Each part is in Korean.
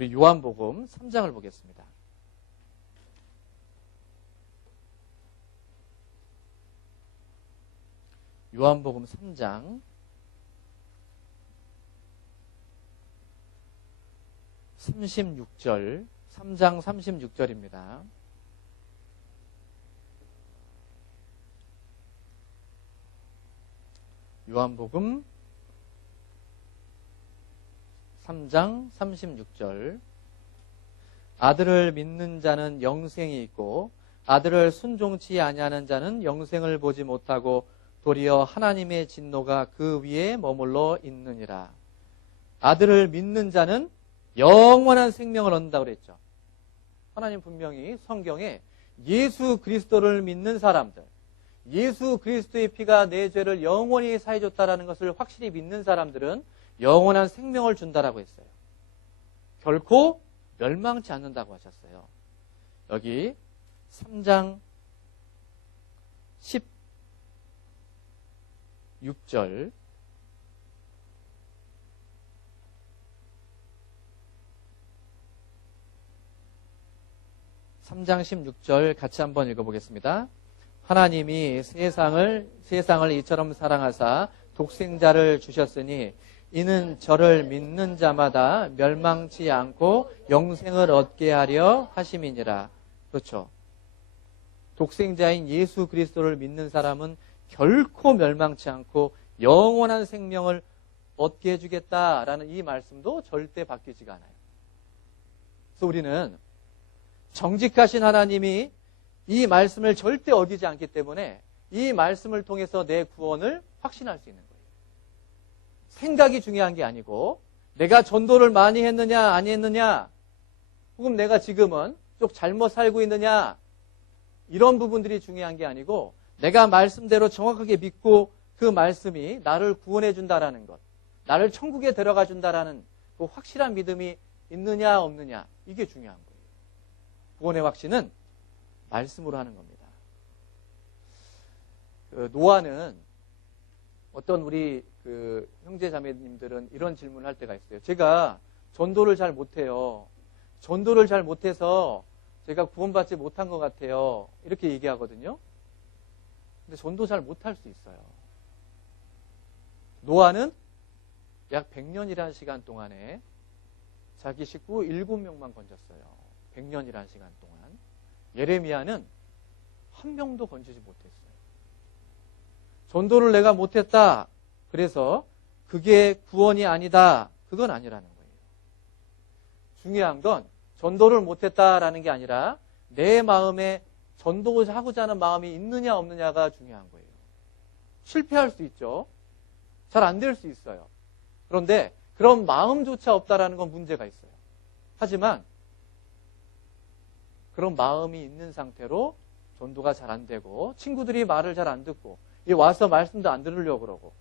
우리 요한복음 3장을 보겠습니다. 요한복음 3장 36절, 3장 36절입니다. 요한복음 3장 36절. 아들을 믿는 자는 영생이 있고 아들을 순종치 아니하는 자는 영생을 보지 못하고 도리어 하나님의 진노가 그 위에 머물러 있느니라. 아들을 믿는 자는 영원한 생명을 얻는다고 그랬죠. 하나님 분명히 성경에 예수 그리스도를 믿는 사람들, 예수 그리스도의 피가 내 죄를 영원히 사해줬다라는 것을 확실히 믿는 사람들은 영원한 생명을 준다라고 했어요. 결코 멸망치 않는다고 하셨어요. 여기 3장 16절 3장 16절 같이 한번 읽어보겠습니다. 하나님이 세상을 이처럼 사랑하사 독생자를 주셨으니 이는 저를 믿는 자마다 멸망치 않고 영생을 얻게 하려 하심이니라. 그렇죠. 독생자인 예수 그리스도를 믿는 사람은 결코 멸망치 않고 영원한 생명을 얻게 해주겠다라는 이 말씀도 절대 바뀌지가 않아요. 그래서 우리는 정직하신 하나님이 이 말씀을 절대 어기지 않기 때문에 이 말씀을 통해서 내 구원을 확신할 수 있는 거예요. 생각이 중요한 게 아니고 내가 전도를 많이 했느냐 안 했느냐 혹은 내가 지금은 좀 잘못 살고 있느냐 이런 부분들이 중요한 게 아니고 내가 말씀대로 정확하게 믿고 그 말씀이 나를 구원해 준다라는 것, 나를 천국에 데려가 준다라는 그 확실한 믿음이 있느냐 없느냐 이게 중요한 거예요. 구원의 확신은 말씀으로 하는 겁니다. 노아는 어떤 우리 형제 자매님들은 이런 질문을 할 때가 있어요. 제가 전도를 잘 못해요. 전도를 잘 못해서 제가 구원받지 못한 것 같아요. 이렇게 얘기하거든요. 근데 전도 잘 못할 수 있어요. 노아는 약 100년이라는 시간 동안에 자기 식구 7명만 건졌어요. 100년이라는 시간 동안. 예레미야는 한 명도 건지지 못했어요. 전도를 내가 못했다. 그래서 그게 구원이 아니다. 그건 아니라는 거예요. 중요한 건 전도를 못했다라는 게 아니라 내 마음에 전도하고자 하는 마음이 있느냐 없느냐가 중요한 거예요. 실패할 수 있죠. 잘 안 될 수 있어요. 그런데 그런 마음조차 없다라는 건 문제가 있어요. 하지만 그런 마음이 있는 상태로 전도가 잘 안 되고 친구들이 말을 잘 안 듣고 와서 말씀도 안 들으려고 그러고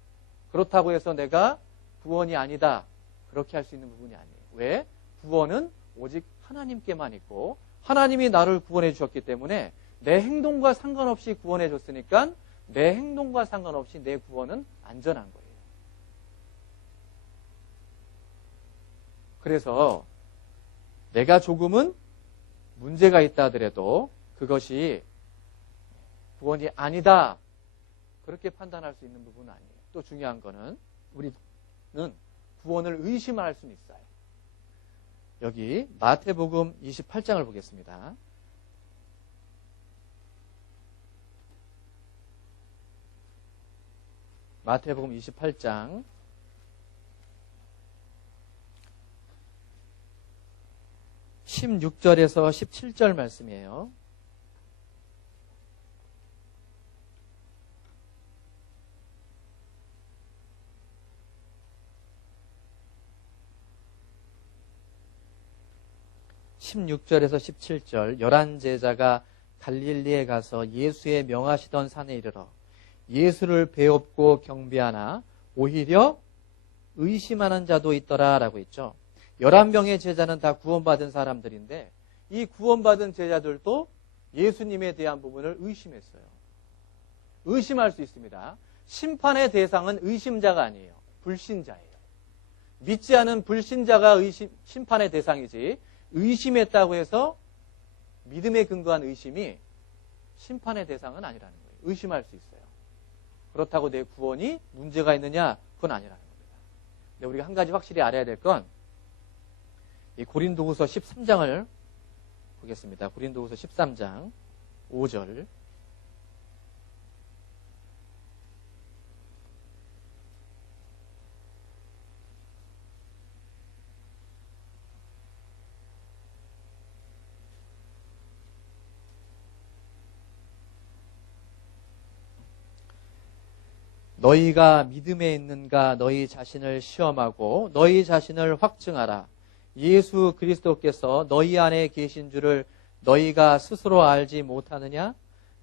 그렇다고 해서 내가 구원이 아니다. 그렇게 할 수 있는 부분이 아니에요. 왜? 구원은 오직 하나님께만 있고 하나님이 나를 구원해 주셨기 때문에 내 행동과 상관없이 구원해 줬으니까 내 행동과 상관없이 내 구원은 안전한 거예요. 그래서 내가 조금은 문제가 있다 하더라도 그것이 구원이 아니다. 그렇게 판단할 수 있는 부분은 아니에요. 또 중요한 거는 우리는 구원을 의심할 수는 있어요. 여기 마태복음 28장을 보겠습니다. 마태복음 28장 16절에서 17절 말씀이에요. (16절에서 17절) 11제자가 갈릴리에 가서 예수의 명하시던 산에 이르러 예수를 배웁고 경배하나 오히려 의심하는 자도 있더라라고 했죠. 11명의 제자는 다 구원받은 사람들인데 이 구원받은 제자들도 예수님에 대한 부분을 의심했어요. 의심할 수 있습니다. 심판의 대상은 의심자가 아니에요. 불신자예요. 믿지 않은 불신자가 심판의 대상이지, 의심했다고 해서 믿음에 근거한 의심이 심판의 대상은 아니라는 거예요. 의심할 수 있어요. 그렇다고 내 구원이 문제가 있느냐? 그건 아니라는 겁니다. 근데 우리가 한 가지 확실히 알아야 될 건, 이 고린도후서 13장을 보겠습니다. 고린도후서 13장 5절. 너희가 믿음에 있는가 너희 자신을 시험하고 너희 자신을 확증하라. 예수 그리스도께서 너희 안에 계신 줄을 너희가 스스로 알지 못하느냐?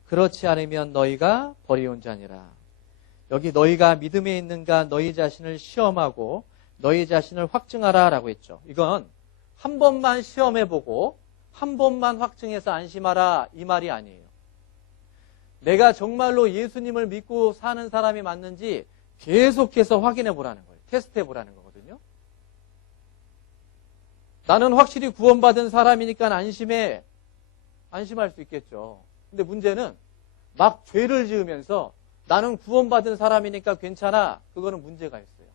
그렇지 않으면 너희가 버리온 자니라. 여기 너희가 믿음에 있는가 너희 자신을 시험하고 너희 자신을 확증하라 라고 했죠. 이건 한 번만 시험해보고 한 번만 확증해서 안심하라 이 말이 아니에요. 내가 정말로 예수님을 믿고 사는 사람이 맞는지 계속해서 확인해 보라는 거예요. 테스트해 보라는 거거든요. 나는 확실히 구원받은 사람이니까 안심할 수 있겠죠. 근데 문제는 막 죄를 지으면서 나는 구원받은 사람이니까 괜찮아. 그거는 문제가 있어요.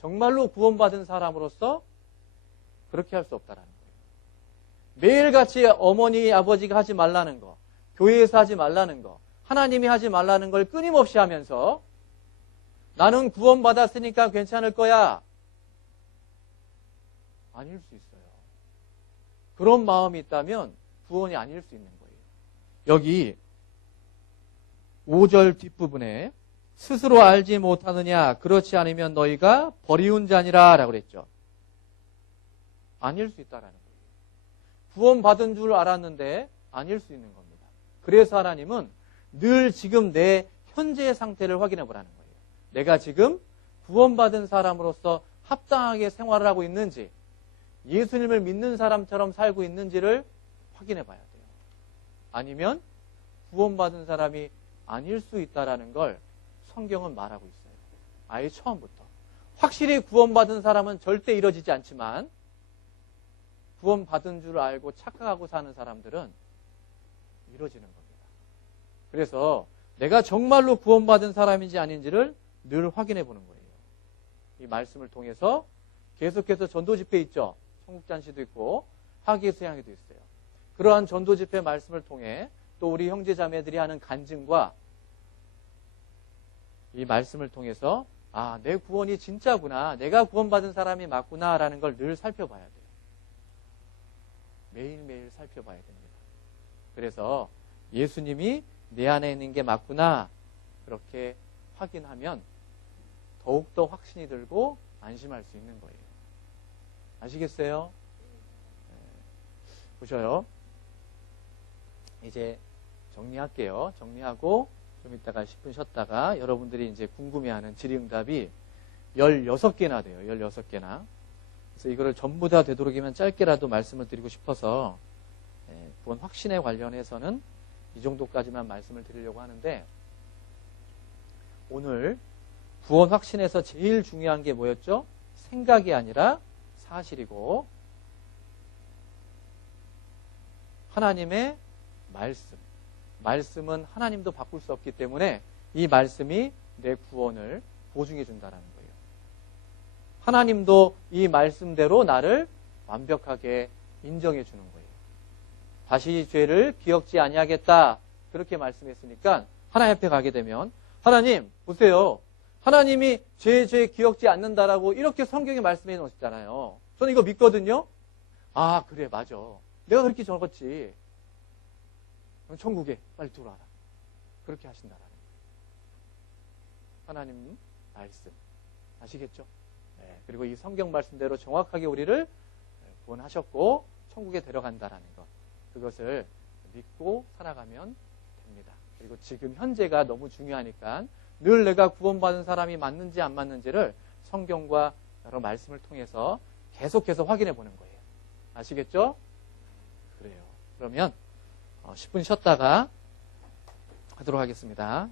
정말로 구원받은 사람으로서 그렇게 할 수 없다라는 거예요. 매일같이 어머니, 아버지가 하지 말라는 거, 교회에서 하지 말라는 거, 하나님이 하지 말라는 걸 끊임없이 하면서 나는 구원받았으니까 괜찮을 거야. 아닐 수 있어요. 그런 마음이 있다면 구원이 아닐 수 있는 거예요. 여기 5절 뒷부분에 스스로 알지 못하느냐 그렇지 않으면 너희가 버리운 자니라 라고 그랬죠. 아닐 수 있다라는 거예요. 구원받은 줄 알았는데 아닐 수 있는 겁니다. 그래서 하나님은 늘 지금 내 현재의 상태를 확인해 보라는 거예요. 내가 지금 구원받은 사람으로서 합당하게 생활을 하고 있는지, 예수님을 믿는 사람처럼 살고 있는지를 확인해 봐야 돼요. 아니면 구원받은 사람이 아닐 수 있다라는 걸 성경은 말하고 있어요. 아예 처음부터. 확실히 구원받은 사람은 절대 이뤄지지 않지만 구원받은 줄 알고 착각하고 사는 사람들은 이뤄지는 겁니다. 그래서 내가 정말로 구원받은 사람인지 아닌지를 늘 확인해 보는 거예요. 이 말씀을 통해서 계속해서 전도 집회 있죠. 청국잔치도 있고 학예 수양회도 있어요. 그러한 전도 집회 말씀을 통해 또 우리 형제 자매들이 하는 간증과 이 말씀을 통해서 아, 내 구원이 진짜구나. 내가 구원받은 사람이 맞구나라는 걸 늘 살펴봐야 돼요. 매일매일 살펴봐야 됩니다. 그래서 예수님이 내 안에 있는 게 맞구나. 그렇게 확인하면 더욱더 확신이 들고 안심할 수 있는 거예요. 아시겠어요? 보셔요. 이제 정리할게요. 정리하고 좀 이따가 10분 쉬었다가 여러분들이 이제 궁금해하는 질의응답이 16개나 돼요. 16개나. 그래서 이거를 전부 다 되도록이면 짧게라도 말씀을 드리고 싶어서 구원 확신에 관련해서는 이 정도까지만 말씀을 드리려고 하는데, 오늘 구원 확신에서 제일 중요한 게 뭐였죠? 생각이 아니라 사실이고 하나님의 말씀은 하나님도 바꿀 수 없기 때문에 이 말씀이 내 구원을 보증해 준다는 거예요. 하나님도 이 말씀대로 나를 완벽하게 인정해 주는 거예요. 다시 죄를 기억지 아니하겠다 그렇게 말씀했으니까 하나님 앞에 가게 되면 하나님 보세요. 하나님이 죄 기억지 않는다라고 이렇게 성경에 말씀해 놓으셨잖아요. 저는 이거 믿거든요. 아 그래 맞아. 내가 그렇게 적었지. 천국에 빨리 들어와라. 그렇게 하신다라는 거예요. 하나님 말씀 아시겠죠? 네, 그리고 이 성경 말씀대로 정확하게 우리를 구원하셨고 천국에 데려간다라는 것, 그것을 믿고 살아가면 됩니다. 그리고 지금 현재가 너무 중요하니까 늘 내가 구원받은 사람이 맞는지 안 맞는지를 성경과 여러 말씀을 통해서 계속해서 확인해 보는 거예요. 아시겠죠? 그래요. 그러면 10분 쉬었다가 하도록 하겠습니다.